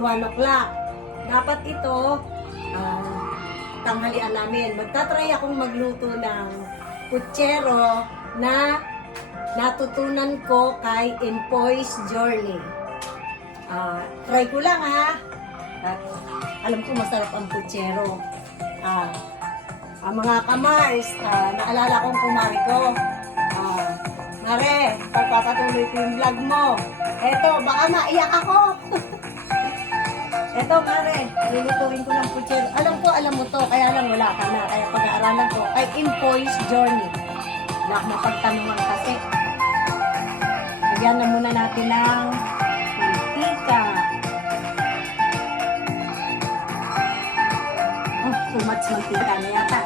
1 o'clock. Dapat ito, tanghalian namin. Magtatry akong magluto ng putsero na natutunan ko kay Empoy's Journey. Try ko lang ha. At alam ko masarap ang putsero. Mga kamars, naalala kong kumari ko. Mare, pagpapatuloy ko yung vlog mo. Eto, baka maiyak ako. Eto, Mare, lulutuin ko ng putsero. Alam mo to, kaya lang wala ka na. Kaya pag-aaralan ko, kay Empoy's Journey. Wala akong mapagtanungan kasi. Lagyan na muna natin ng mantika. Too much mantika na yata.